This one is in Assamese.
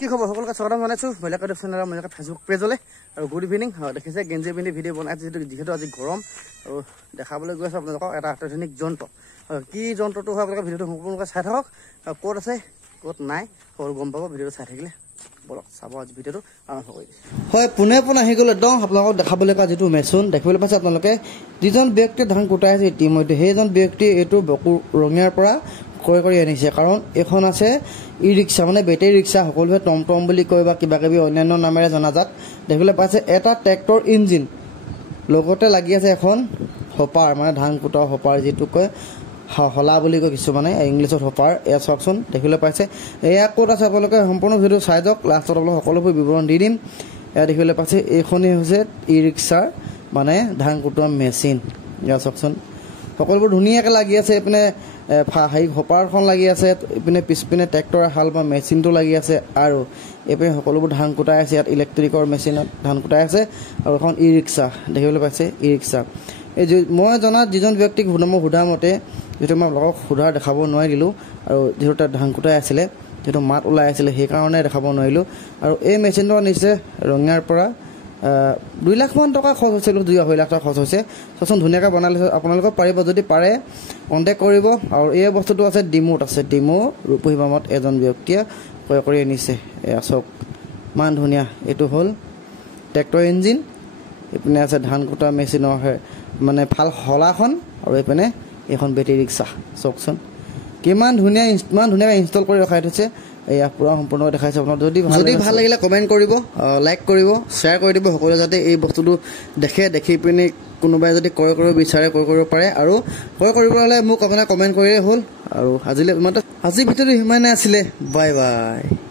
কি খবৰ সকলোকে স্বাগতম জনাইছো মহিলাক চেনেলৰ মহিলাক ফেচবুক পেজলৈ আৰু গুড ইভিনিং দেখিছে গেঞ্জি পিন্ধি ভিডিঅ' বনাইছে যিহেতু আজি গৰম আৰু দেখাবলৈ গৈ আছে আপোনালোকক এটা অত্যাধুনিক যন্ত্ৰ কি যন্ত্ৰটো হয় আপোনালোকে ভিডিঅ'টো সম্পূৰ্ণকৈ চাই থাকক ক'ত আছে ক'ত নাই সকলো গম পাব ভিডিঅ'টো চাই থাকিলে বলক চাব আজি ভিডিঅ'টো আৰম্ভ কৰি দিছোঁ হয় পোনে আহি গ'ল একদম আপোনালোকক দেখাবলৈ পোৱা যিটো মেচিন দেখিবলৈ পাইছে আপোনালোকে যিজন ব্যক্তিয়ে ধান কুটাই আছে ইতিমধ্যে সেইজন ব্যক্তিয়ে এইটো বকু ৰঙিয়াৰ পৰা ক্ৰয় কৰি আনিছে কাৰণ এখন আছে ই ৰিক্সা মানে বেটেৰী ৰিক্সা সকলোৱে টমটম বুলি কয় বা কিবা কিবি অন্যান্য নামেৰে জনাজাত দেখিবলৈ পাইছে এটা ট্ৰেক্টৰ ইঞ্জিন লগতে লাগি আছে এখন হপাৰ মানে ধান কুটা হপাৰ যিটো কয় হলা বুলি কয় কিছুমানে ইংলিছত হপাৰ এয়া চাওকচোন দেখিবলৈ পাইছে এয়া ক'ত আছে আপোনালোকে সম্পূৰ্ণ ভিডিঅ' চাই যাওক লাষ্টত আপোনালোক সকলোবোৰ বিৱৰণ দি দিম এয়া দেখিবলৈ পাইছে এইখনেই হৈছে ই ৰিক্সাৰ মানে ধান কুটোৱা মেচিন এয়া চাওকচোন সকলোবোৰ ধুনীয়াকৈ লাগি আছে এইপিনে হেৰি হপাৰখন লাগি আছে ইপিনে পিছপিনে ট্ৰেক্টৰ হাল বা মেচিনটো লাগি আছে আৰু এইপিনে সকলোবোৰ ধান কুটাই আছে ইয়াত ইলেক্ট্ৰিকৰ মেচিনত ধান কুটাই আছে আৰু এখন ই ৰিক্সা দেখিবলৈ পাইছে ই ৰিক্সা এই মই জনাত যিজন ব্যক্তিক মই সোধা মতে যিহেতু মই আপোনালোকক সোধা দেখাব নোৱাৰিলোঁ আৰু যিহেতু তাত ধান কুটাই আছিলে যিহেতু মাত ওলাই আছিলে সেইকাৰণে দেখাব নোৱাৰিলোঁ আৰু এই মেচিনটো আনিছে ৰঙিয়াৰ পৰা 2 লাখ মান টকা খৰচ হৈছিল 2-2.5 লাখ টকা খৰচ হৈছে চোন ধুনীয়াকৈ বনাই লৈছে আপোনালোকক পাৰিব যদি পাৰে কণ্টেক্ট কৰিব আৰু এই বস্তুটো আছে ডিমোত আছে ডিমো ৰূপহী বামত এজন ব্যক্তিয়ে ক্ৰয় কৰি আনিছে এয়া চাওক ইমান ধুনীয়া এইটো হ'ল ট্ৰেক্টৰ ইঞ্জিন এইপিনে আছে ধান কুটা মেচিনৰ মানে ভাল হলাখন আৰু এইপিনে এখন বেটেৰী ৰিক্সা চাওকচোন কিমান ধুনীয়াকৈ ইনষ্টল কৰি ৰখাই থৈছে এয়া পুৰা সম্পূৰ্ণকৈ দেখাইছে আপোনাক যদি ভাল লাগিলে কমেণ্ট কৰিব লাইক কৰিব শ্বেয়াৰ কৰি দিব সকলোৱে যাতে এই বস্তুটো দেখি পিনি কোনোবাই যদি ক্ৰয় কৰিব বিচাৰে ক্ৰয় কৰিব পাৰে আৰু ক্ৰয় কৰিবলৈ হ'লে মোক আপোনাৰ কমেণ্ট কৰিলেই হ'ল আৰু আজি ভিডিঅ'টো সিমানেই আছিলে বাই বাই